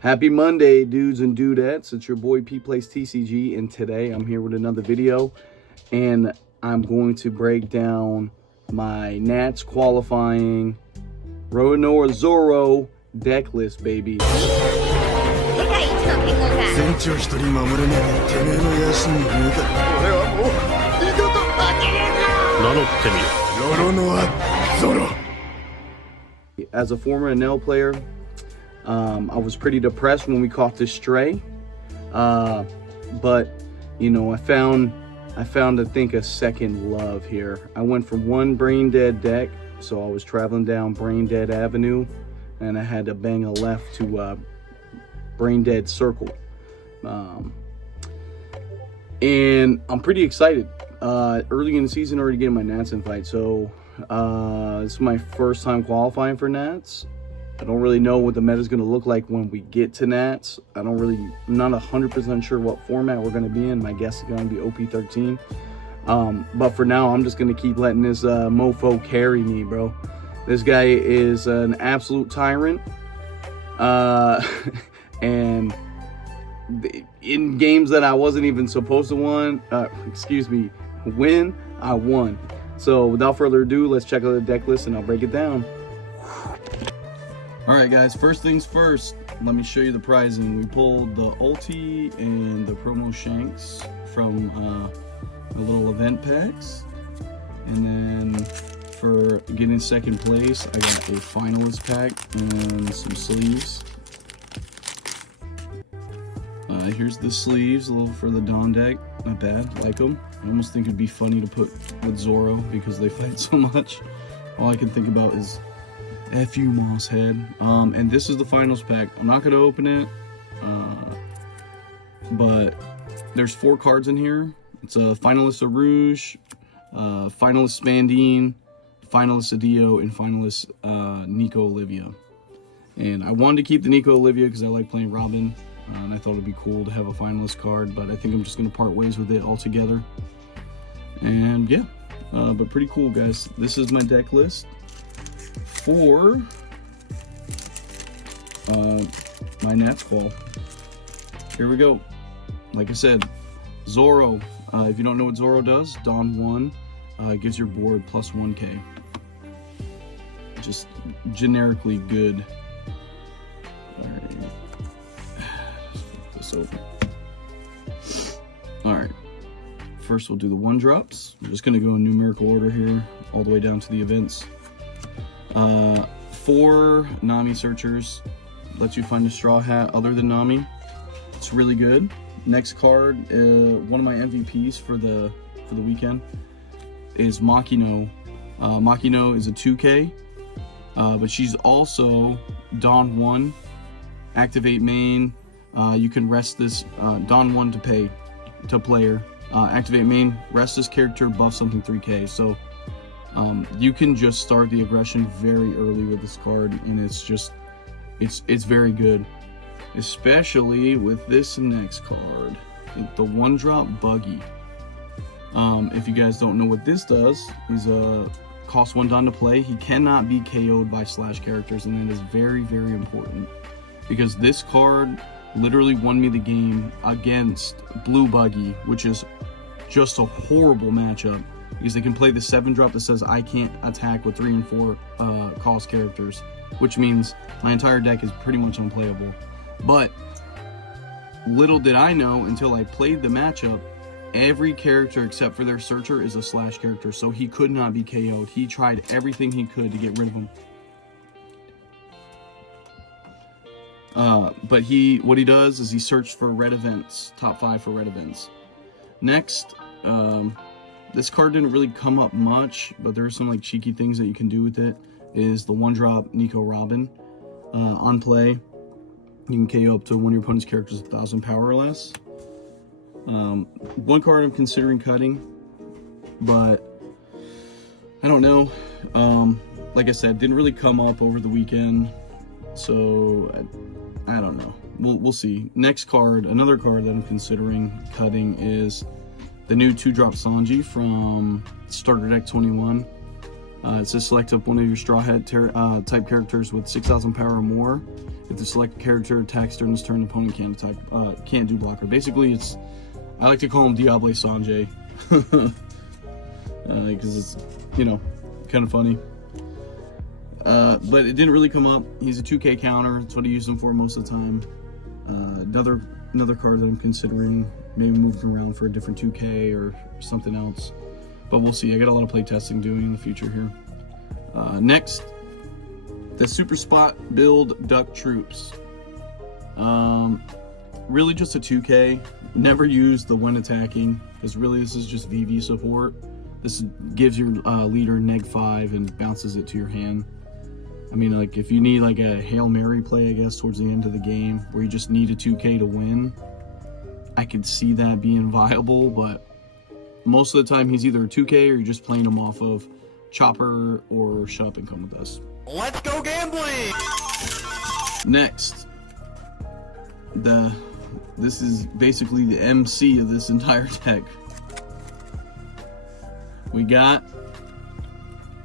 Happy Monday, dudes and dudettes. It's your boy P Plays TCG, and today I'm here with another video, and I'm going to break down my Nats qualifying Roanoa Zoro deck list, baby. As a former NL player, I was pretty depressed when we caught this stray, but you know, I found I think a second love here. I went from one brain dead deck, so I was traveling down Brain Dead Avenue, and I had to bang a left to Brain Dead Circle, and I'm pretty excited. Early in the season, already getting my Nats invite, so this is my first time qualifying for Nats. I don't really know what the meta is going to look like when we get to Nats. I'm not 100% sure what format we're going to be in. My guess is going to be OP13. But for now, I'm just going to keep letting this mofo carry me, bro. This guy is an absolute tyrant. And in games that I wasn't even supposed to win, I won. So without further ado, let's check out the deck list and I'll break it down. Alright guys, first things first, let me show you the pricing. We pulled the ulti and the promo shanks from the little event packs. And then for getting second place, I got a finalist pack and some sleeves. Here's the sleeves, a little for the Dawn deck. Not bad, like them. I almost think it'd be funny to put with Zoro because they fight so much. All I can think about is F you, Moss Head. And this is the finals pack. I'm not going to open it, but there's 4 cards in here. It's a finalist Arouge, finalist Spandine, finalist Adio, and finalist Nico Olivia. And I wanted to keep the Nico Olivia because I like playing Robin, and I thought it'd be cool to have a finalist card, but I think I'm just going to part ways with it altogether. And yeah, but pretty cool, guys. This is my deck list for my Nats call. Here we go. Like I said, Zoro. If you don't know what Zoro does, Dawn 1 gives your board plus 1k. Just generically good. Alright. Flip this over. Alright. First we'll do the 1-drops. I'm just going to go in numerical order here, all the way down to the events. 4 Nami searchers, lets you find a straw hat other than Nami. It's really good. Next card, one of my MVPs for the weekend is Makino. Makino is a 2k, but she's also Dawn 1. Activate main. You can rest this Dawn 1 to pay to player. Activate main, rest this character, buff something 3k. So you can just start the aggression very early with this card, and it's very good, especially with this next card, the 1-drop Buggy. If you guys don't know what this does, he's a cost 1 Dawn to play. He cannot be KO'd by slash characters, and that is very, very important because this card literally won me the game against Blue Buggy, which is just a horrible matchup. Because they can play the 7-drop that says I can't attack with 3 and 4 cost characters, which means my entire deck is pretty much unplayable. But little did I know until I played the matchup, every character except for their searcher is a slash character, so he could not be KO'd. He tried everything he could to get rid of him. But what he does is he searched for red events, top 5 for red events. Next, this card didn't really come up much, but there are some like cheeky things that you can do with it. Is the 1-drop Nico Robin. On play, you can KO up to one of your opponent's characters 1,000 power or less. One card I'm considering cutting, but I don't know. Like I said, didn't really come up over the weekend, so I don't know. We'll see. Next card, another card that I'm considering cutting is the new 2-drop Sanji from Starter Deck 21. It says select up one of your Straw Hat type characters with 6,000 power or more. If the selected character attacks during this turn, the opponent can't do blocker. Basically, I like to call him Diable Sanji, because it's, you know, kind of funny. But it didn't really come up. He's a 2K counter. That's what I use him for most of the time. Another card that I'm considering maybe moving around for a different 2K or something else. But we'll see. I got a lot of play testing doing in the future here. Next, the Super Spot build Duck Troops. Really just a 2K. Never use the when attacking, because really this is just VV support. This gives your leader -5 and bounces it to your hand. I mean, like, if you need like a Hail Mary play, I guess, towards the end of the game, where you just need a 2K to win, I could see that being viable, but most of the time he's either a 2K or you're just playing him off of Chopper or Shut Up and Come With Us. Let's go gambling! Next, this is basically the MC of this entire deck. We got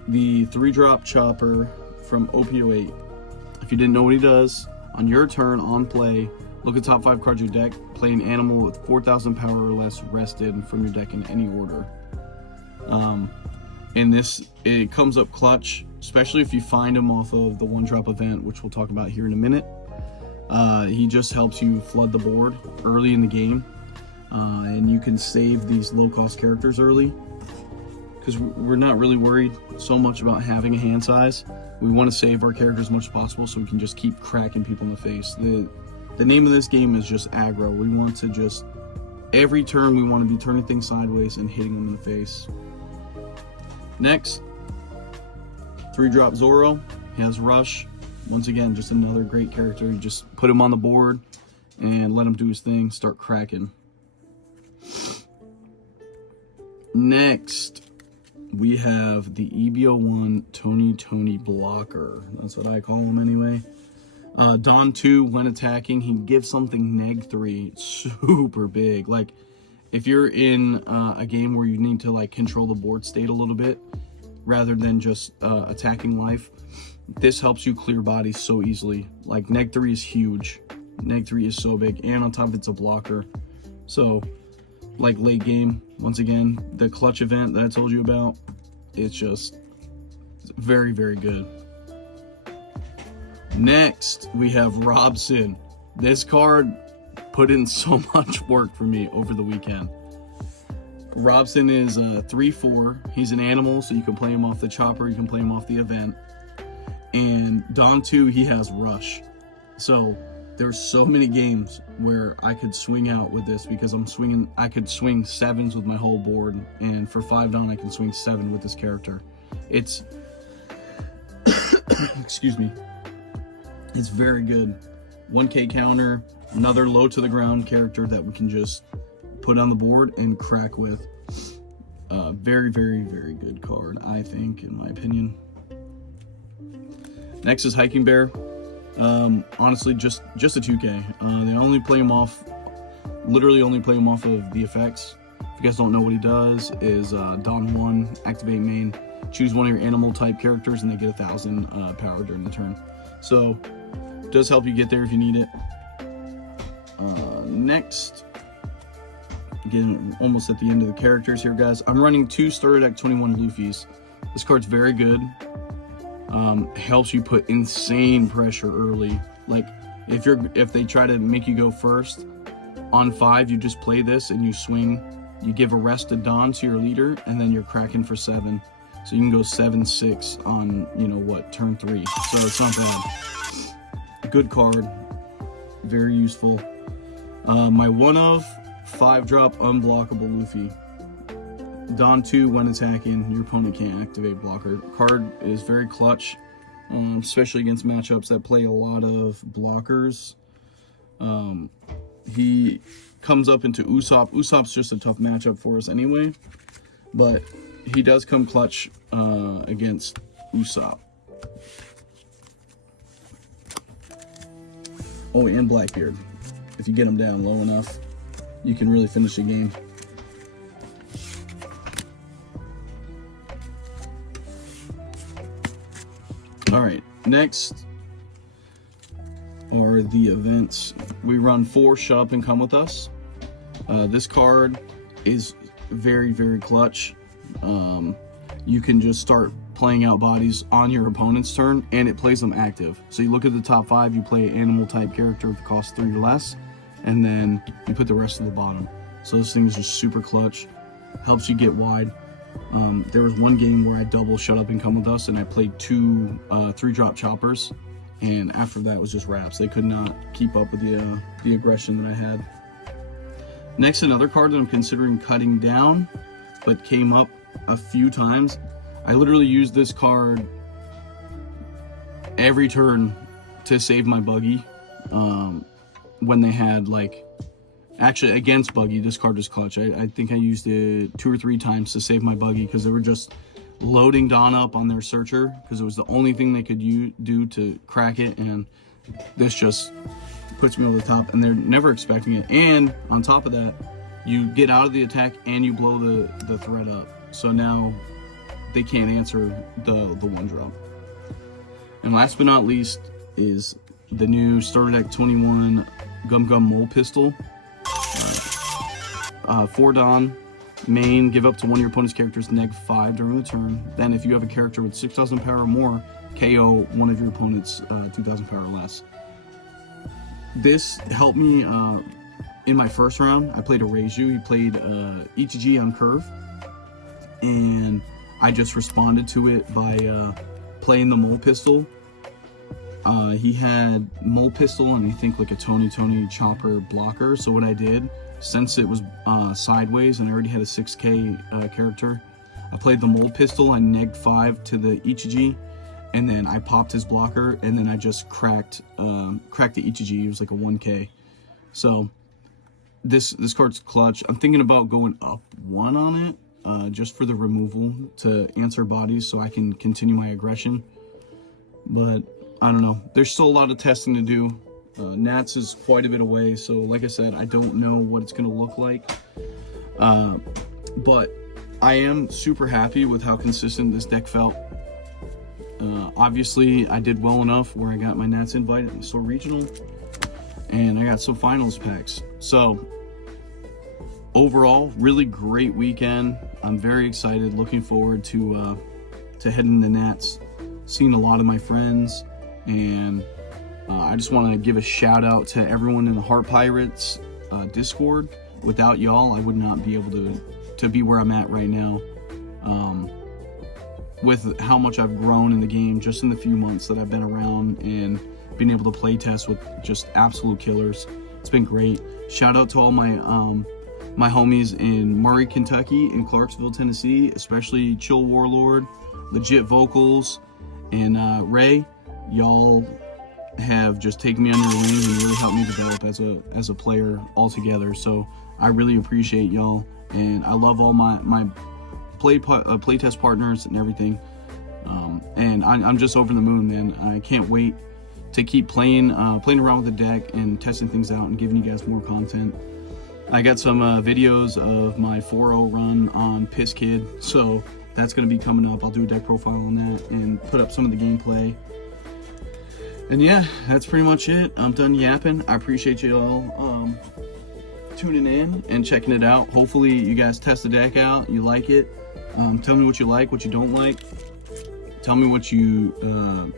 the 3-drop Chopper from OP08. If you didn't know what he does, on your turn on play, look at top 5 cards of your deck, play an animal with 4,000 power or less rested from your deck in any order. And it comes up clutch, especially if you find him off of the 1-drop event, which we'll talk about here in a minute. He just helps you flood the board early in the game, and you can save these low-cost characters early, because we're not really worried so much about having a hand size. We want to save our characters as much as possible so we can just keep cracking people in the face. The name of this game is just aggro. We want to just, every turn we want to be turning things sideways and hitting them in the face. Next, 3-drop Zoro. He has Rush. Once again, just another great character. You just put him on the board and let him do his thing, start cracking. Next, we have the EB01 Tony Tony blocker. That's what I call him anyway. Don 2, when attacking, he gives something -3, super big. Like, if you're in a game where you need to like control the board state a little bit, rather than just attacking life, this helps you clear bodies so easily. Like, -3 is huge. -3 is so big, and on top of it's a blocker. So, like late game, once again, the clutch event that I told you about, it's very, very good. Next, we have Robson. This card put in so much work for me over the weekend. Robson is a 3/4. He's an animal, so you can play him off the Chopper, you can play him off the event. And Don 2, he has Rush. So there's so many games where I could swing out with this, because I could swing 7s with my whole board, and for 5 down I can swing 7 with this character. It's excuse me. It's very good. 1K counter, another low to the ground character that we can just put on the board and crack with. Very, very, very good card, I think, in my opinion. Next is Hiking Bear. Honestly, just a 2K. They only play him off, literally only play him off of the effects. If you guys don't know what he does, is Don 1, activate main, choose one of your animal type characters, and they get 1,000 power during the turn. So, does help you get there if you need it. Next, again, almost at the end of the characters here, guys. I'm running 2 Starter Deck 21 Luffys. This card's very good. Helps you put insane pressure early. Like, if they try to make you go first, on 5, you just play this and you swing. You give a rest to Don to your leader, and then you're cracking for 7. So you can go 7-6 on, you know what, turn 3. So it's not bad. Good card, very useful. My 1-of 5-drop unblockable Luffy. Don 2, when attacking, your opponent can't activate blocker. Card is very clutch, especially against matchups that play a lot of blockers. He comes up into Usopp. Usopp's just a tough matchup for us anyway, but he does come clutch against Usopp. Oh, and Blackbeard. If you get him down low enough, you can really finish the game. Alright, next are the events. We run 4 Shut Up and Come With Us. This card is very, very clutch. You can just start playing out bodies on your opponent's turn, and it plays them active. So you look at the top 5, you play an animal type character if it costs 3 or less, and then you put the rest at the bottom. So this thing is just super clutch, helps you get wide. There was one game where I double Shut Up and Come With Us, and I played 2 3-drop choppers, and after that was just wraps. They could not keep up with the aggression that I had. Next, another card that I'm considering cutting down, but came up a few times. I literally used this card every turn to save my Buggy. When they had, like, actually against Buggy, this card was clutch. I think I used it 2 or 3 times to save my Buggy because they were just loading Dawn up on their searcher because it was the only thing they could do to crack it, and this just puts me over the top, and they're never expecting it. And on top of that, you get out of the attack and you blow the threat up. So now they can't answer the 1-drop. And last but not least is the new Starter Deck 21 Gum Gum Mole Pistol. 4 Dawn, main, give up to one of your opponent's characters -5 during the turn. Then if you have a character with 6,000 power or more, KO one of your opponent's 2,000 power or less. This helped me in my first round. I played a Reiju. He played ETG on curve, and I just responded to it by playing the Mole Pistol. He had Mole Pistol and I think like a Tony Tony chopper blocker. So what I did, since it was sideways and I already had a 6K character, I played the Mole Pistol. I negged 5 to the Ichiji, and then I popped his blocker, and then I just cracked the Ichiji. It was like a 1K. So this card's clutch. I'm thinking about going up 1 on it, just for the removal to answer bodies so I can continue my aggression. But I don't know. There's still a lot of testing to do. Nats is quite a bit away, so like I said, I don't know what it's going to look like. But I am super happy with how consistent this deck felt. Obviously, I did well enough where I got my Nats invite at the store regional, and I got some finals packs. So overall, really great weekend. I'm very excited, looking forward to heading to Nats, seeing a lot of my friends, and I just want to give a shout out to everyone in the Heart Pirates Discord. Without y'all, I would not be able to be where I'm at right now. With how much I've grown in the game just in the few months that I've been around and being able to play test with just absolute killers. It's been great. Shout out to all my my homies in Murray, Kentucky, and Clarksville, Tennessee, especially Chill Warlord, Legit Vocals, and Ray. Y'all have just taken me under your wing and really helped me develop as a player altogether. So I really appreciate y'all, and I love all my playtest partners and everything. And I'm just over the moon, man. I can't wait to keep playing around with the deck and testing things out and giving you guys more content. I got some videos of my 4-0 run on Piss Kid, so that's going to be coming up. I'll do a deck profile on that and put up some of the gameplay. And yeah, that's pretty much it. I'm done yapping. I appreciate you all tuning in and checking it out. Hopefully you guys test the deck out, you like it. Tell me what you like, what you don't like. Tell me what you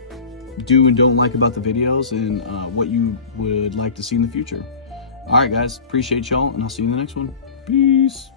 do and don't like about the videos, and what you would like to see in the future. Alright guys, appreciate y'all, and I'll see you in the next one. Peace.